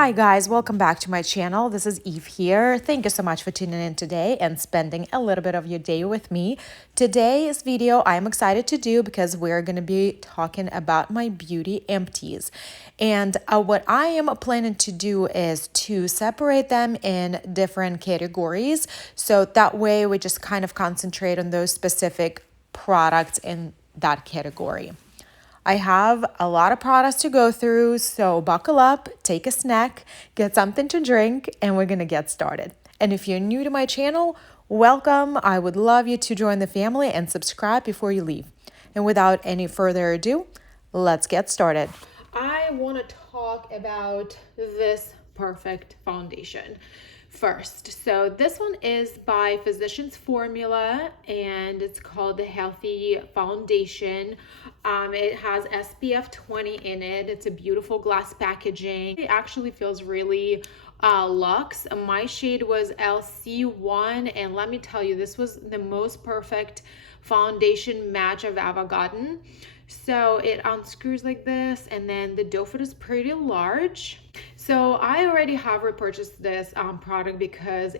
Hi guys, welcome back to my channel. This is Eve here. Thank you so much for tuning in today and spending a little bit of your day with me. Today's video I'm excited to do because we're going to be talking about my beauty empties. And what I am planning to do is to separate them in different categories. So that way we just kind of concentrate on those specific products in that category. I have a lot of products to go through, so buckle up, take a snack, get something to drink, and we're gonna get started. And if you're new to my channel, welcome. I would love you to join the family and subscribe before you leave. And without any further ado, let's get started. I want to talk about this perfect foundation first. So this one is by Physicians Formula and it's called the Healthy Foundation. It has SPF 20 in it. It's a beautiful glass packaging. It actually feels really luxe. My shade was LC1 and let me tell you, this was the most perfect foundation match I've ever gotten. So it unscrews like this and then the doe foot is pretty large. So I already have repurchased this product because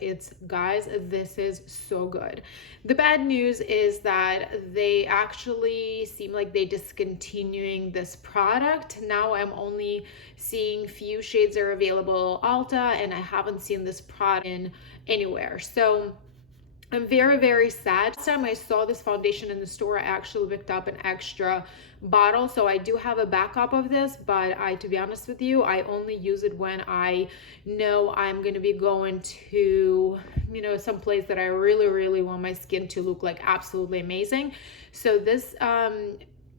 guys, this is so good. The bad news is that they actually seem like they discontinuing this product. Now I'm only seeing few shades are available Ulta and I haven't seen this product in anywhere. So I'm very, very sad. Last time I saw this foundation in the store, I actually picked up an extra bottle. So I do have a backup of this, but to be honest with you, I only use it when I know I'm going to be going to, some place that I really, really want my skin to look like absolutely amazing. So this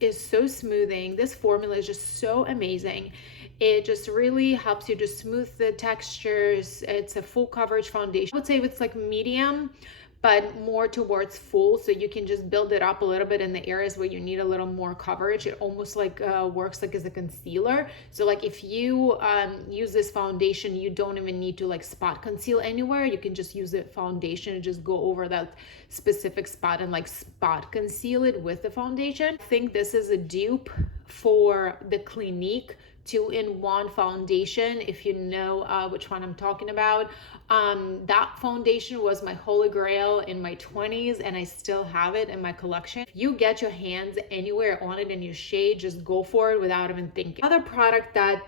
is so smoothing. This formula is just so amazing. It just really helps you to smooth the textures. It's a full coverage foundation. I would say it's like medium, but more towards full, so you can just build it up a little bit in the areas where you need a little more coverage. It almost like works like as a concealer. So like if you use this foundation, you don't even need to like spot conceal anywhere. You can just use the foundation and just go over that specific spot and like spot conceal it with the foundation. I think this is a dupe for the Clinique 2-in-1 foundation, if you know which one I'm talking about. That foundation was my holy grail in my 20s and I still have it in my collection. If you get your hands anywhere on it in your shade, just go for it without even thinking. Another product that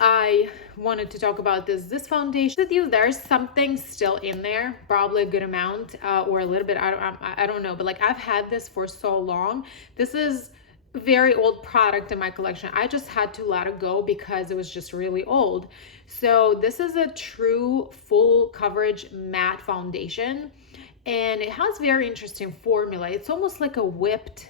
I wanted to talk about is this foundation with you. There's something still in there, probably a good amount or a little bit, I don't know, but like I've had this for so long. This is very old product in my collection. I just had to let it go because it was just really old. So this is a true full coverage matte foundation and it has very interesting formula. It's almost like a whipped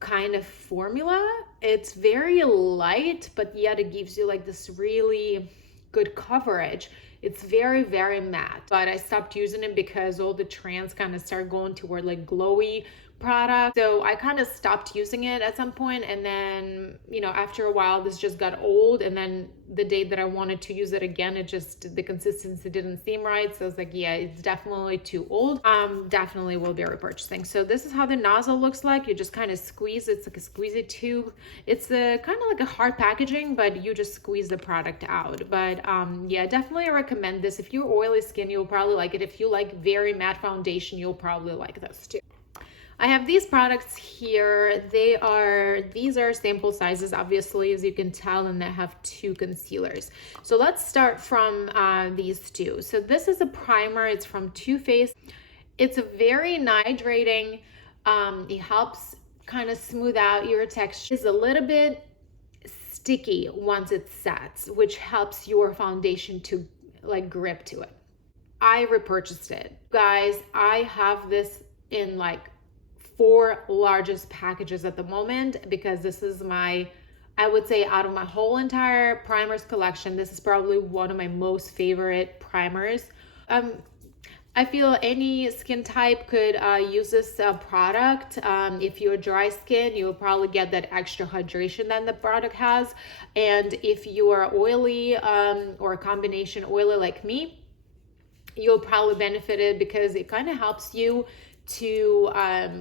kind of formula. It's very light, but yet it gives you like this really good coverage. It's very, very matte, but I stopped using it because all the trends kind of start going toward like glowy product. So I kind of stopped using it at some point, and then after a while this just got old, and then the day that I wanted to use it again, the consistency didn't seem right. So I was like, yeah, it's definitely too old. Definitely will be repurchasing. So this is how the nozzle looks like. You just kind of squeeze. It's like a squeezy tube. It's a kind of like a hard packaging, but you just squeeze the product out. But yeah, definitely recommend this. If you're oily skin, you'll probably like it. If you like very matte foundation, you'll probably like this too. I have these products here. These are sample sizes, obviously, as you can tell, and they have 2 concealers. So let's start from these 2. So this is a primer. It's from Too Faced. It's a very hydrating. It helps kind of smooth out your texture. It's a little bit sticky once it sets, which helps your foundation to like grip to it. I repurchased it. Guys, I have this in like 4 largest packages at the moment because this is I would say out of my whole entire primers collection, this is probably one of my most favorite primers. I feel any skin type could use this product. If you're dry skin, you'll probably get that extra hydration that the product has. And if you are oily or a combination oily like me, you'll probably benefit it because it kind of helps you to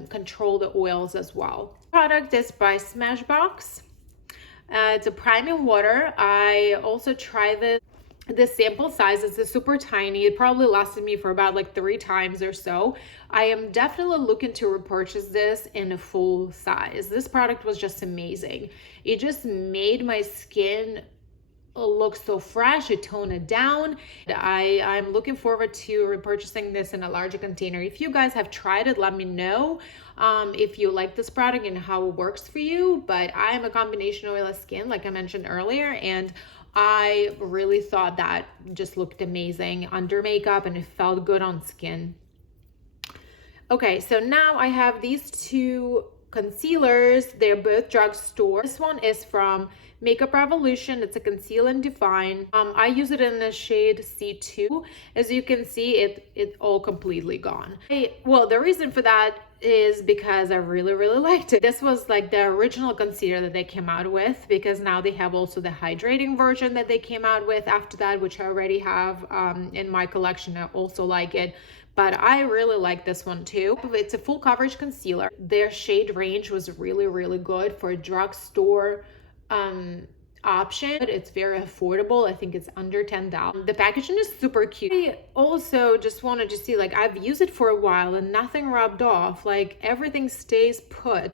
control the oils as well. Product is by Smashbox. It's a priming water. I also tried this sample size. It's a super tiny. It probably lasted me for about like 3 times or so. I am definitely looking to repurchase this in a full size. This product was just amazing. It just made my skin look so fresh. It toned it down. I'm looking forward to repurchasing this in a larger container. If you guys have tried it, let me know if you like this product and how it works for you. But I am a combination oily skin, like I mentioned earlier, and I really thought that just looked amazing under makeup and it felt good on skin. Okay, so now I have these two concealers. They're both drugstore. This one is from Makeup Revolution. It's a conceal and define. I use it in the shade C2. As you can see, it's all completely gone. Well, the reason for that is because I really liked it. This was like the original concealer that they came out with, because now they have also the hydrating version that they came out with after that, which I already have in my collection. I also like it, but I really like this one too. It's a full coverage concealer. Their shade range was really good for a drugstore option. It's very affordable. I think it's under $10. The packaging is super cute. I also just wanted to see, like, I've used it for a while and nothing rubbed off, like everything stays put.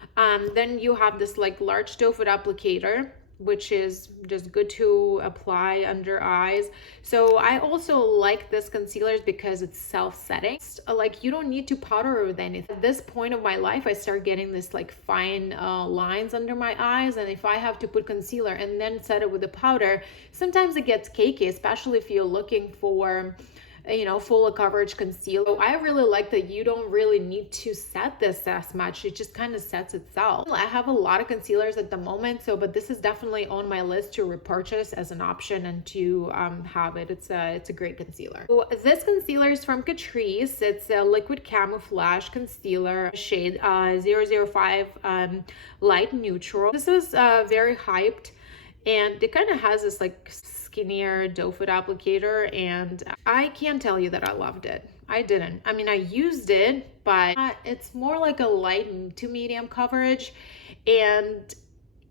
Then you have this like large doe foot applicator, which is just good to apply under eyes. So I also like this concealer because it's self-setting. Like, you don't need to powder with anything. At this point of my life, I start getting this like fine lines under my eyes, and if I have to put concealer and then set it with a powder, sometimes it gets cakey, especially if you're looking for, you know, full coverage concealer. I really like that you don't really need to set this as much. It just kind of sets itself. I have a lot of concealers at the moment, but this is definitely on my list to repurchase as an option and to have it. It's a great concealer. So this concealer is from Catrice. It's a liquid camouflage concealer, shade 005 light neutral. This was very hyped, and it kind of has this like skinnier doe foot applicator, and I can't tell you that I loved it. I didn't. I mean, I used it, but it's more like a light to medium coverage, and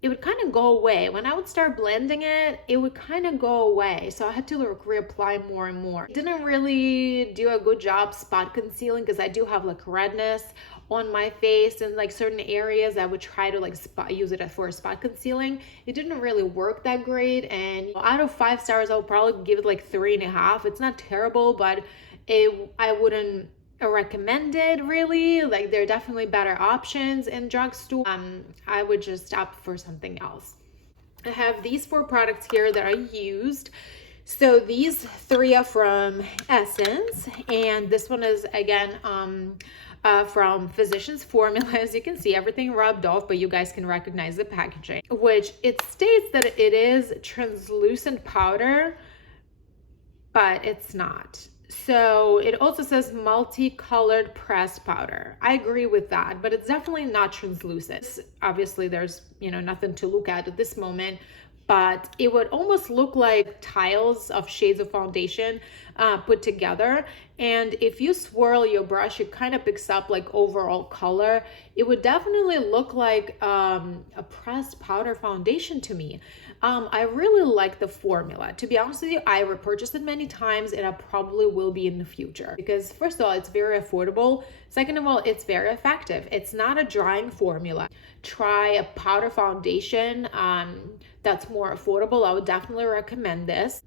it would kind of go away. When I would start blending it, it would kind of go away. So I had to like reapply more and more. It didn't really do a good job spot concealing, because I do have like redness on my face and like certain areas. I would try to like use it for spot concealing. It didn't really work that great, and out of 5 stars, I would probably give it like 3.5. It's not terrible, but I wouldn't recommend it really. Like, there are definitely better options in drugstore. I would just opt for something else. I have these 4 products here that I used. So these 3 are from Essence, and this one is again from Physicians Formula. As you can see, everything rubbed off, but you guys can recognize the packaging, which it states that it is translucent powder, but it's not. So it also says multicolored pressed powder. I agree with that, but it's definitely not translucent. Obviously, there's, you know, nothing to look at this moment, but it would almost look like tiles of shades of foundation put together. And if you swirl your brush, it kind of picks up like overall color. It would definitely look like a pressed powder foundation to me. I really like the formula. To be honest with you, I repurchased it many times, and I probably will be in the future, because first of all, it's very affordable. Second of all, it's very effective. It's not a drying formula. Try a powder foundation that's more affordable. I would definitely recommend this.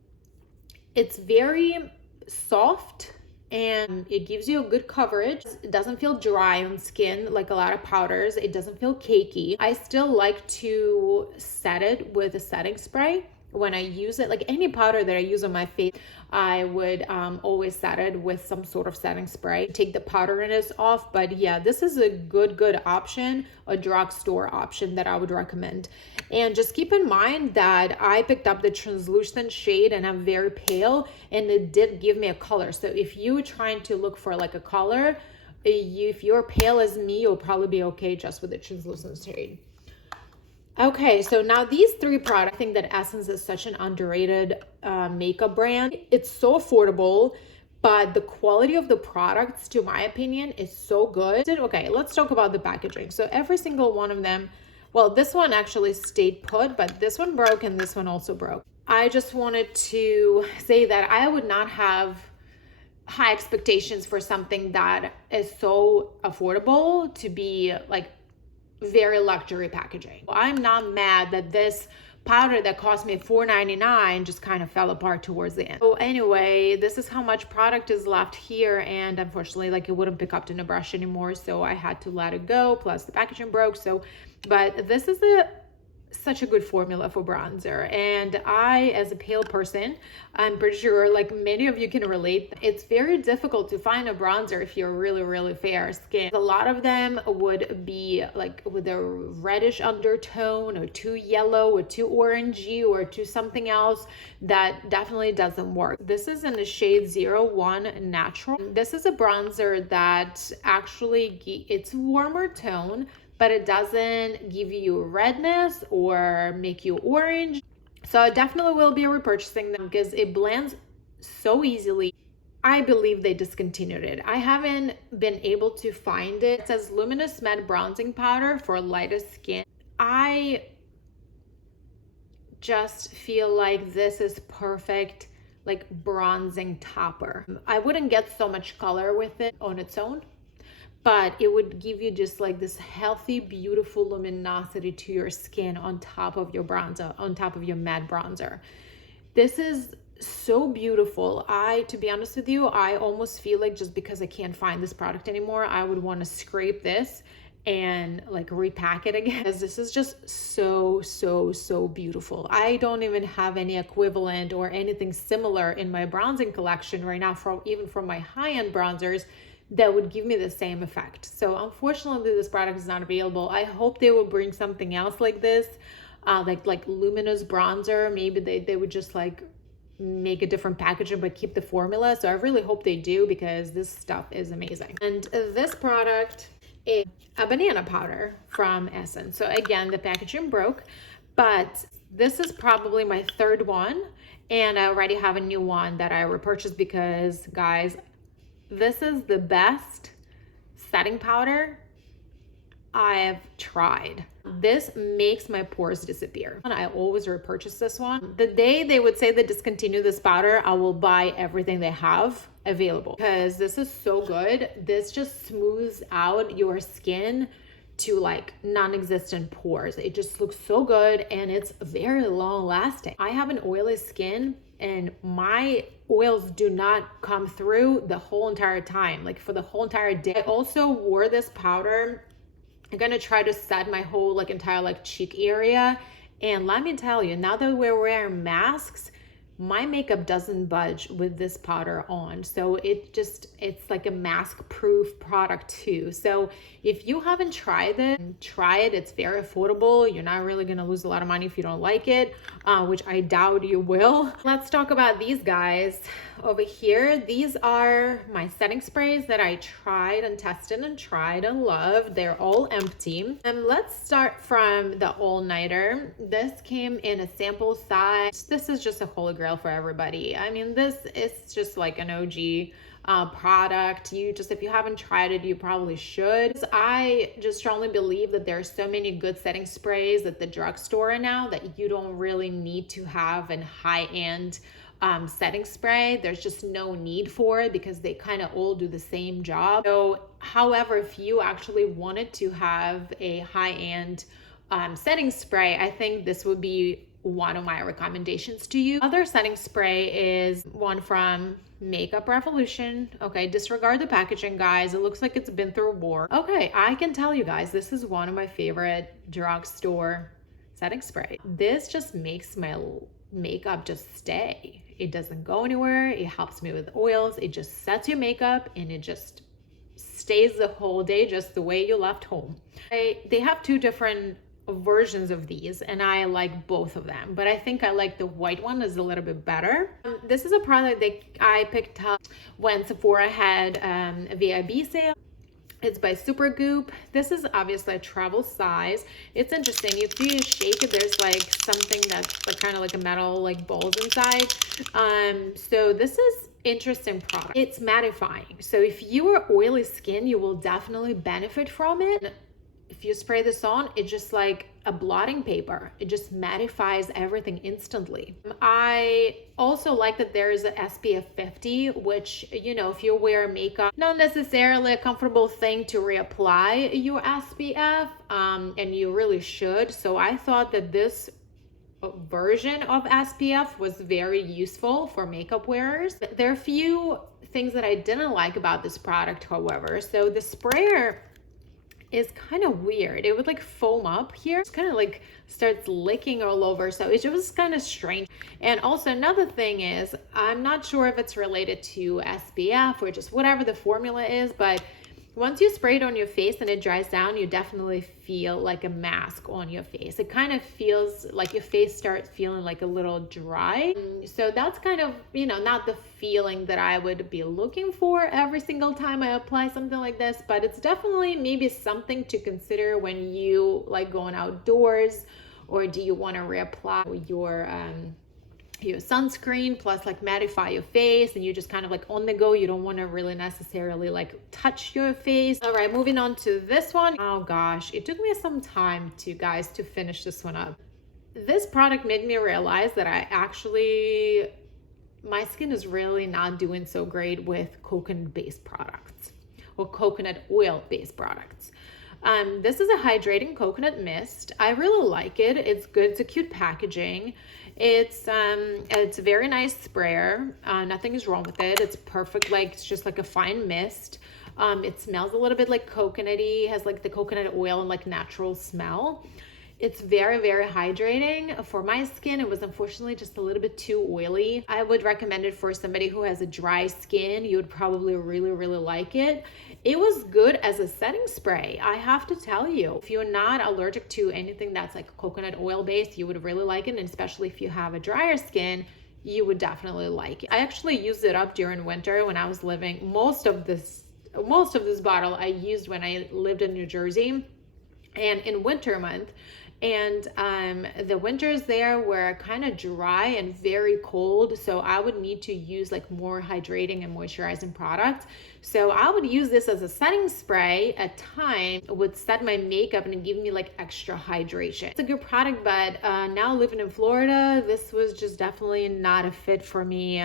It's very soft and it gives you a good coverage. It doesn't feel dry on skin like a lot of powders. It doesn't feel cakey. I still like to set it with a setting spray when I use it. Like any powder that I use on my face, I would always set it with some sort of setting spray, take the powderiness off. But yeah, this is a good option, a drugstore option that I would recommend. And just keep in mind that I picked up the translucent shade and I'm very pale, and it did give me a color. So if you're trying to look for like a color, if you're pale as me, you'll probably be okay just with the translucent shade. Okay, so now these 3 products, I think that Essence is such an underrated makeup brand. It's so affordable, but the quality of the products, to my opinion, is so good. Okay, let's talk about the packaging. So every single one of them Well, this one actually stayed put, but this one broke and this one also broke. I just wanted to say that I would not have high expectations for something that is so affordable to be like very luxury packaging. I'm not mad that this powder that cost me $4.99 just kind of fell apart towards the end. So anyway, this is how much product is left here, and unfortunately, like, it wouldn't pick up in a brush anymore, so I had to let it go, plus the packaging broke. So but this is such a good formula for bronzer, and I, as a pale person, I'm pretty sure like many of you can relate, it's very difficult to find a bronzer if you're really fair skin. A lot of them would be like with a reddish undertone, or too yellow, or too orangey, or too something else that definitely doesn't work. This is in the shade 01 Natural. This is a bronzer that actually, it's warmer tone, but it doesn't give you redness or make you orange. So I definitely will be repurchasing them because it blends so easily. I believe they discontinued it. I haven't been able to find it. It says Luminous Matte Bronzing Powder for lightest skin. I just feel like this is perfect, like bronzing topper. I wouldn't get so much color with it on its own, but it would give you just like this healthy, beautiful luminosity to your skin on top of your bronzer, on top of your matte bronzer. This is so beautiful. To be honest with you, I almost feel like just because I can't find this product anymore, I would want to scrape this and like repack it again, because this is just so beautiful. I don't even have any equivalent or anything similar in my bronzing collection right now, even from my high-end bronzers, that would give me the same effect. So unfortunately, this product is not available. I hope they will bring something else like this, like luminous bronzer. Maybe they would just like make a different packaging but keep the formula. So I really hope they do, because this stuff is amazing. And this product is a banana powder from Essence. So again, the packaging broke, but this is probably my third one, and I already have a new one that I repurchased because, guys, this is the best setting powder I've tried. This makes my pores disappear. And I always repurchase this one. The day they would say they discontinue this powder, I will buy everything they have available, because this is so good. This just smooths out your skin to like non-existent pores. It just looks so good, and it's very long lasting. I have an oily skin, and my oils do not come through the whole entire time, like for the whole entire day. I also wore this powder. I'm gonna try to set my whole like entire like cheek area, and let me tell you, now that we're wearing masks, my makeup doesn't budge with this powder on. So it's like a mask proof product too. So if you haven't tried it, try it. It's very affordable. You're not really gonna lose a lot of money if you don't like it, which I doubt you will. Let's talk about these guys over here. These are my setting sprays that I tried and tested and tried and loved. They're all empty. And let's start from the all-nighter. This came in a sample size. This is just a holy grail for everybody. I mean, this is just like an OG product. If you haven't tried it, you probably should. I just strongly believe that there are so many good setting sprays at the drugstore now that you don't really need to have a high-end setting spray. There's just no need for it, because they kind of all do the same job. So however, if you actually wanted to have a high-end setting spray, I think this would be one of my recommendations to you. Other setting spray is one from Makeup Revolution. Okay, disregard the packaging, guys. It looks like it's been through a war. Okay, I can tell you guys, this is one of my favorite drugstore setting spray. This just makes my makeup just stay. It doesn't go anywhere. It helps me with oils. It just sets your makeup, and it just stays the whole day just the way you left home. They have two different versions of these, and I like both of them, but I think I like the white one is a little bit better. This is a product that I picked up when Sephora had a VIB sale. It's by Supergoop. This is obviously a travel size. It's interesting. If you shake it, there's like something that's like kind of like a metal like balls inside. So this is interesting product. It's mattifying. So if you are oily skin, you will definitely benefit from it. If you spray this on, it just like a blotting paper. It just mattifies everything instantly. I also like that there is an SPF 50, which, you know, if you wear makeup, not necessarily a comfortable thing to reapply your SPF, and you really should. So I thought that this version of SPF was very useful for makeup wearers. There are a few things that I didn't like about this product, however. So the sprayer is kind of weird. It would like foam up here. It's kind of like starts licking all over. So it was kind of strange. And also another thing is, I'm not sure if it's related to SPF or just whatever the formula is, but once you spray it on your face and it dries down, you definitely feel like a mask on your face. It kind of feels like your face starts feeling like a little dry. So that's kind of, you know, not the feeling that I would be looking for every single time I apply something like this, but it's definitely maybe something to consider when you like going outdoors, or do you want to reapply your sunscreen plus like mattify your face, and you just kind of like on the go. You don't want to really necessarily like touch your face. All right, moving on to this one. Oh gosh, it took me some time to finish this one up. This product made me realize that my skin is really not doing so great with coconut based products or coconut oil based products. This is a hydrating coconut mist. I really like it. It's good. It's a cute packaging. It's a very nice sprayer. Nothing is wrong with it. It's perfect. Like, it's just like a fine mist. It smells a little bit like coconutty. It has like the coconut oil and like natural smell. It's very, very hydrating. For my skin, it was unfortunately just a little bit too oily. I would recommend it for somebody who has a dry skin. You would probably really, really like it. It was good as a setting spray. I have to tell you, if you're not allergic to anything that's like coconut oil based, you would really like it. And especially if you have a drier skin, you would definitely like it. I actually used it up during winter when I was living. Most of this bottle I used when I lived in New Jersey and in winter month. And the winters there were kind of dry and very cold, so I would need to use like more hydrating and moisturizing products. So I would use this as a setting spray at time. It would set my makeup and give me like extra hydration. It's a good product, but now living in Florida, this was just definitely not a fit for me,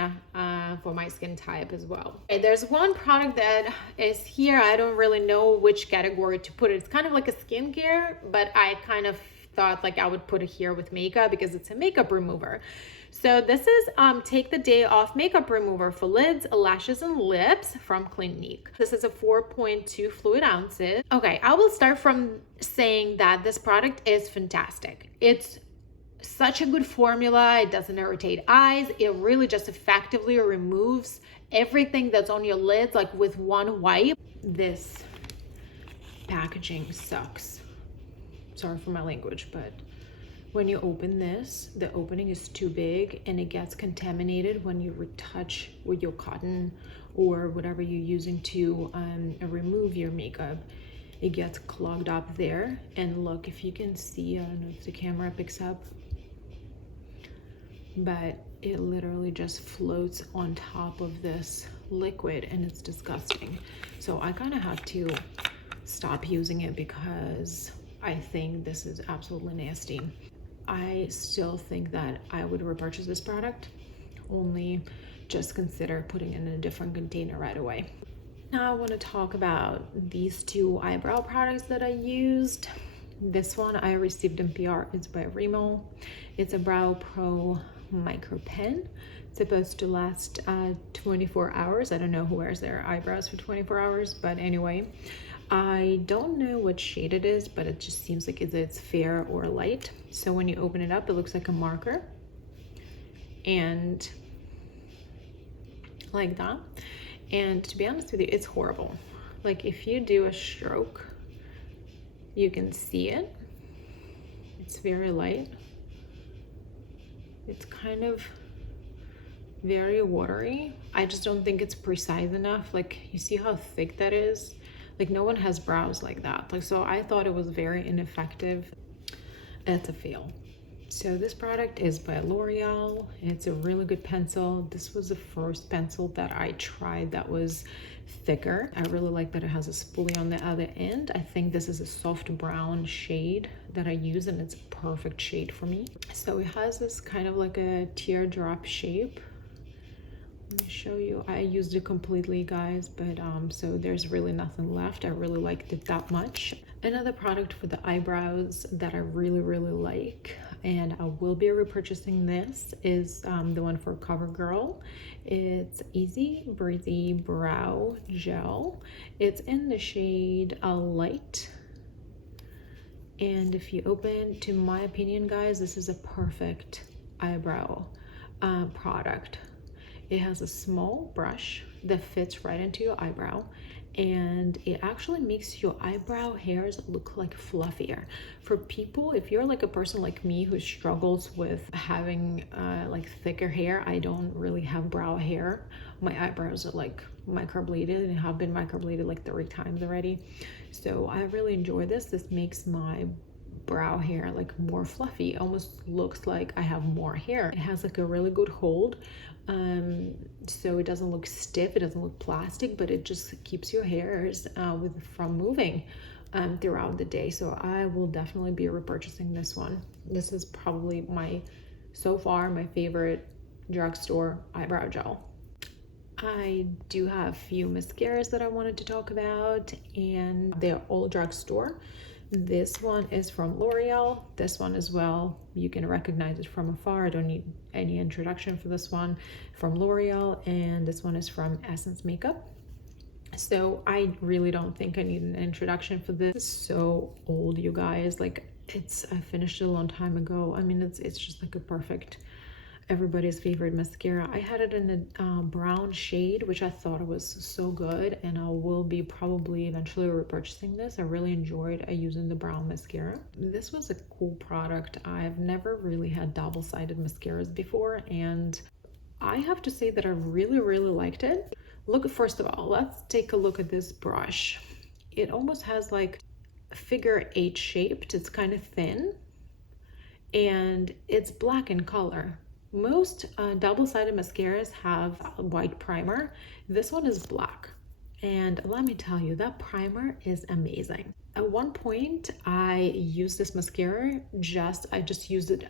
for my skin type as well. Okay, there's one product that is here. I don't really know which category to put it. It's kind of like a skincare, but I kind of thought like I would put it here with makeup because it's a makeup remover. So this is Take the Day Off Makeup Remover for Lids, Lashes, and Lips from Clinique. This is a 4.2 fluid ounces. Okay, I will start from saying that this product is fantastic. It's such a good formula. It doesn't irritate eyes. It really just effectively removes everything that's on your lids like with one wipe. This packaging sucks. Sorry for my language, but when you open this, the opening is too big and it gets contaminated when you retouch with your cotton or whatever you're using to remove your makeup. It gets clogged up there. And look, if you can see, I don't know if the camera picks up, but it literally just floats on top of this liquid and it's disgusting. So I kind of have to stop using it because I think this is absolutely nasty. I still think that I would repurchase this product, only just consider putting it in a different container right away. Now I want to talk about these two eyebrow products that I used. This one I received in PR. It's by Rimmel. It's a Brow Pro micro pen. It's supposed to last 24 hours. I don't know who wears their eyebrows for 24 hours, but anyway. I don't know what shade it is, but it just seems like it's fair or light. So when you open it up, it looks like a marker. And like that. And to be honest with you, it's horrible. Like if you do a stroke, you can see it. It's very light. It's kind of very watery. I just don't think it's precise enough. Like you see how thick that is? Like no one has brows like that. Like, so I thought it was very ineffective. It's a fail. So this product is by L'Oreal. It's a really good pencil. This was the first pencil that I tried that was thicker. I really like that it has a spoolie on the other end. I think this is a soft brown shade that I use, and it's a perfect shade for me. So it has this kind of like a teardrop shape. Let me show you. I used it completely, guys, but so there's really nothing left. I really liked it that much. Another product for the eyebrows that I really like, and I will be repurchasing this, is the one for CoverGirl. It's Easy Breezy Brow Gel. It's in the shade Light. And if you open, to my opinion, guys, this is a perfect eyebrow product. It has a small brush that fits right into your eyebrow, and it actually makes your eyebrow hairs look like fluffier. For people, if you're like a person like me who struggles with having like thicker hair, I don't really have brow hair. My eyebrows are like microbladed and have been microbladed like 3 times already. So I really enjoy this. This makes my brow hair like more fluffy, almost looks like I have more hair. It has like a really good hold, so it doesn't look stiff, it doesn't look plastic, but it just keeps your hairs from moving throughout the day. So I will definitely be repurchasing this one. This is probably so far my favorite drugstore eyebrow gel. I do have a few mascaras that I wanted to talk about, and they're all drugstore. This one is from L'Oreal. This one as well, you can recognize it from afar. I don't need any introduction for this one, from L'Oreal. And this one is from Essence Makeup. So I really don't think I need an introduction for this. It's so old, you guys. Like, I finished it a long time ago. I mean, it's just like a perfect, everybody's favorite mascara. I had it in a brown shade, which I thought was so good, and I will be probably eventually repurchasing this. I really enjoyed using the brown mascara. This was a cool product. I've never really had double-sided mascaras before, and I have to say that I really liked it. Look, first of all, let's take a look at this brush. It almost has like figure 8 shaped. It's kind of thin, and it's black in color. Most double-sided mascaras have a white primer. This one is black. And let me tell you, that primer is amazing. At one point, I used this mascara, I just used it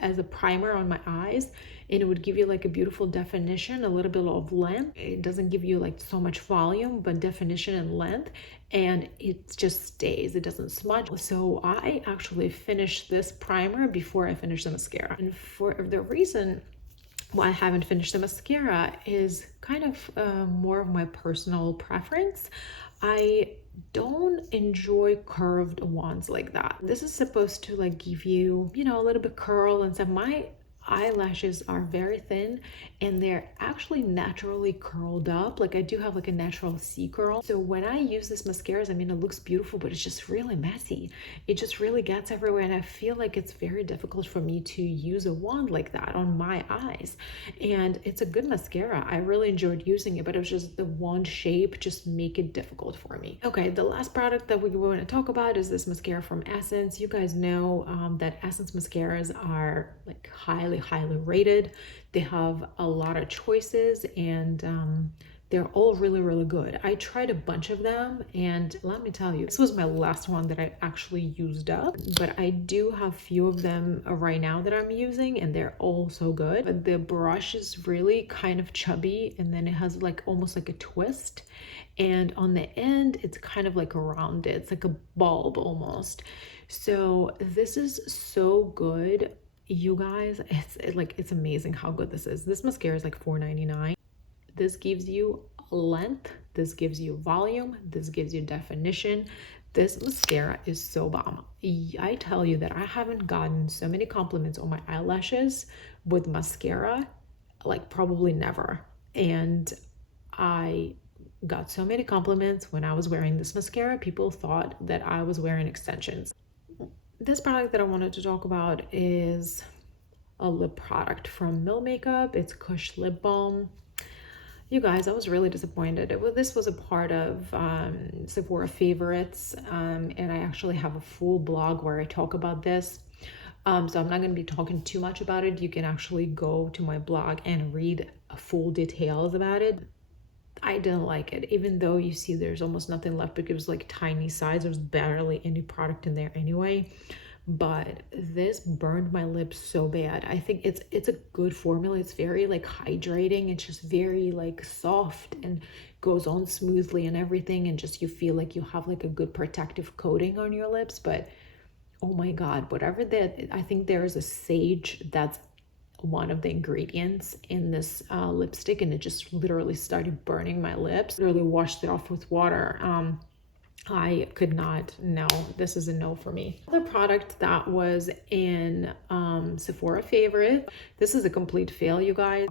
as a primer on my eyes, and it would give you like a beautiful definition, a little bit of length. It doesn't give you like so much volume, but definition and length, and it just stays, it doesn't smudge. So I actually finished this primer before I finished the mascara. And for the reason why I haven't finished the mascara is kind of more of my personal preference. I don't enjoy curved ones like that. This is supposed to like give you, a little bit curl and stuff. My eyelashes are very thin, and they're actually naturally curled up. Like, I do have like a natural C curl. So when I use this mascaras, I mean, it looks beautiful, but it's just really messy. It just really gets everywhere, and I feel like it's very difficult for me to use a wand like that on my eyes. And it's a good mascara. I really enjoyed using it, but it was just the wand shape just make it difficult for me. Okay, the last product that we want to talk about is this mascara from Essence. You guys know that Essence mascaras are like highly rated. They have a lot of choices, and they're all really good. I tried a bunch of them, and let me tell you, this was my last one that I actually used up, but I do have a few of them right now that I'm using, and they're all so good. But the brush is really kind of chubby, and then it has like almost like a twist, and on the end it's kind of like rounded. It's like a bulb almost. So this is so good, you guys. It's amazing how good this is. This mascara is like $4.99. This gives you length, this gives you volume, this gives you definition. This mascara is so bomb. I tell you that I haven't gotten so many compliments on my eyelashes with mascara, like probably never. And I got so many compliments when I was wearing this mascara. People thought that I was wearing extensions. This product that I wanted to talk about is a lip product from Mill Makeup. It's Kush Lip Balm. You guys, I was really disappointed. This was a part of Sephora favorites, and I actually have a full blog where I talk about this. So I'm not going to be talking too much about it. You can actually go to my blog and read full details about it. I didn't like it, even though you see there's almost nothing left because it was like tiny size. There was barely any product in there anyway. but this burned my lips so bad. I think it's a good formula. It's very like hydrating. It's just very like soft and goes on smoothly and everything, and just you feel like you have like a good protective coating on your lips. But oh my God, whatever that, I think there is a sage that's one of the ingredients in this lipstick, and it just literally started burning my lips. Literally washed it off with water. I could not, no, this is a no for me. The product that was in Sephora favorite, this is a complete fail, you guys.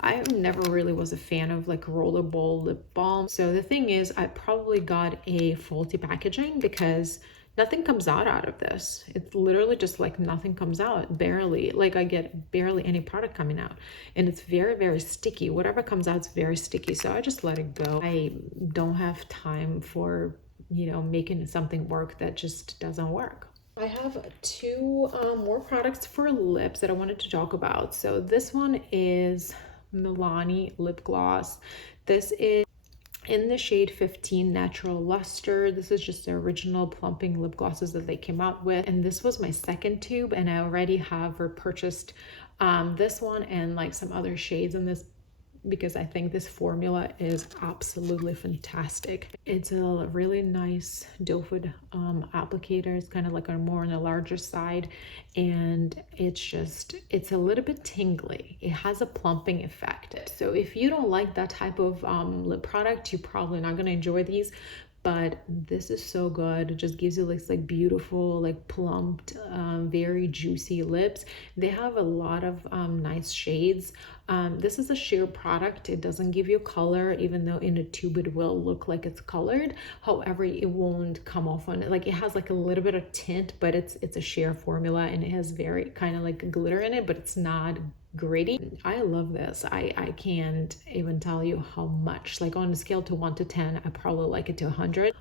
I never really was a fan of like rollerball lip balm. So the thing is, I probably got a faulty packaging because nothing comes out of this. It's literally just like nothing comes out, barely. Like I get barely any product coming out, and it's very, very sticky. Whatever comes out is very sticky, so I just let it go. I don't have time for, you know, making something work that just doesn't work. I have two more products for lips that I wanted to talk about. So this one is Milani lip gloss. This is in the shade 15 Natural Luster. This is just the original plumping lip glosses that they came out with, and this was my second tube, and I already have repurchased this one and like some other shades in this because I think this formula is absolutely fantastic. It's a really nice doe foot applicator. It's kind of like more on the larger side, and it's a little bit tingly. It has a plumping effect. So if you don't like that type of lip product, you're probably not going to enjoy these. But this is so good. It just gives you like beautiful, like plumped, very juicy lips. They have a lot of nice shades. This is a sheer product. It doesn't give you color, even though in a tube it will look like it's colored. However, it won't come off on it. Like it has like a little bit of tint, but it's a sheer formula, and it has very kind of like glitter in it, but it's not gritty. I love this. I can't even tell you how much. Like on a scale to 1 to 10, I probably like it to 100.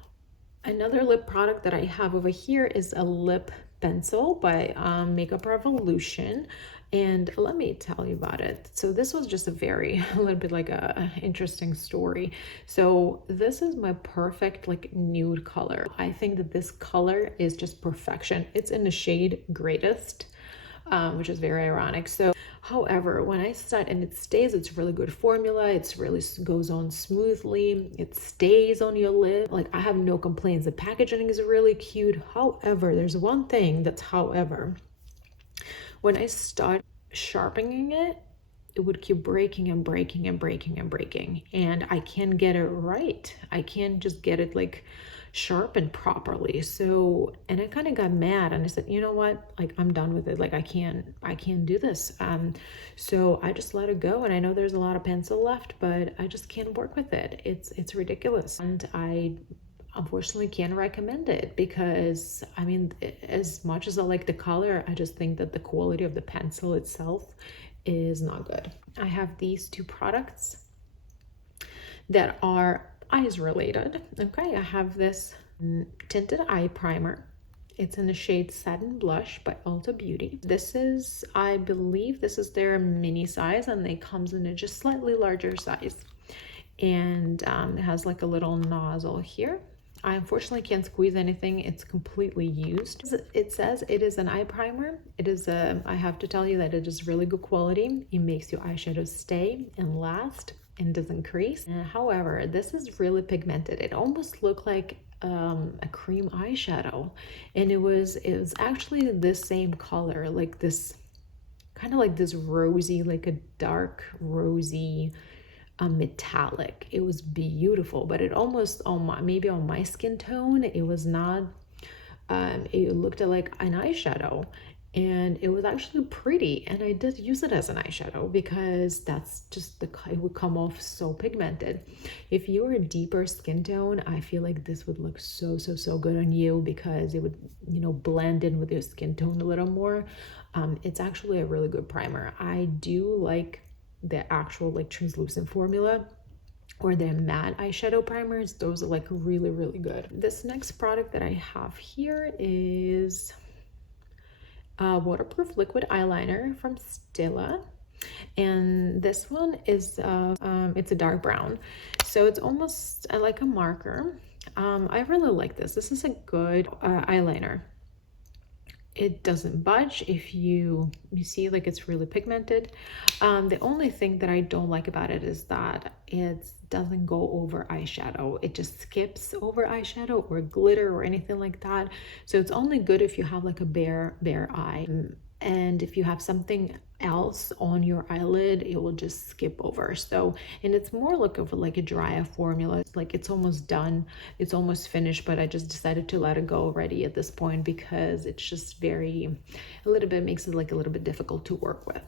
Another lip product that I have over here is a lip pencil by Makeup Revolution, and let me tell you about it. So this was just a little bit like a interesting story. So this is my perfect like nude color. I think that this color is just perfection. It's in the shade Greatest, which is very ironic. So however, when I start, and it stays, it's really good formula. It's really goes on smoothly. It stays on your lip. Like I have no complaints. The packaging is really cute. However, there's one thing that's however. When I start sharpening it, it would keep breaking and breaking and breaking and breaking. And I can't get it right. I can't just get it like sharpened properly. So, and I kind of got mad and I said, you know what, like I'm done with it. Like I can't do this. So I just let it go, and I know there's a lot of pencil left, but I just can't work with it. It's ridiculous, and I unfortunately can't recommend it because I mean, as much as I like the color, I just think that the quality of the pencil itself is not good. I have these two products that are eyes related. Okay, I have this tinted eye primer. It's in the shade Satin Blush by Ulta Beauty. This is, I believe this is their mini size, and it comes in a just slightly larger size. And it has like a little nozzle here. I unfortunately can't squeeze anything. It's completely used. It says it is an eye primer. It is I have to tell you that it is really good quality. It makes your eyeshadows stay and last and doesn't crease. However, this is really pigmented. It almost looked like a cream eyeshadow, and it was actually the same color, like this kind of like this rosy, like a dark rosy metallic. It was beautiful, but it almost maybe on my skin tone, it was not it looked like an eyeshadow, and it was actually pretty, and I did use it as an eyeshadow because that's just it would come off so pigmented. If you're a deeper skin tone, I feel like this would look so good on you because it would, you know, blend in with your skin tone a little more. It's actually a really good primer. I do like the actual like translucent formula or the matte eyeshadow primers. Those are like really good. This next product that I have here is a waterproof liquid eyeliner from Stila, and this one is it's a dark brown, so it's almost like a marker. I really like this. This is a good eyeliner. it doesn't budge. If you see, like, it's really pigmented. The only thing that I don't like about it is that it doesn't go over eyeshadow. It just skips over eyeshadow or glitter or anything like that. So it's only good if you have like a bare eye. And if you have something else on your eyelid, it will just skip over. So, and it's more like of like a drier formula. It's like it's almost done, it's almost finished, but I just decided to let it go already at this point because it's just very, a little bit makes it like a little bit difficult to work with.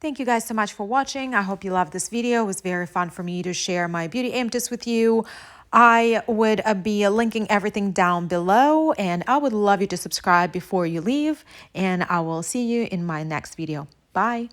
Thank you guys so much for watching. I hope you loved this video. It was very fun for me to share my beauty empties with you. I would be linking everything down below, and I would love you to subscribe before you leave, and I will see you in my next video. Bye.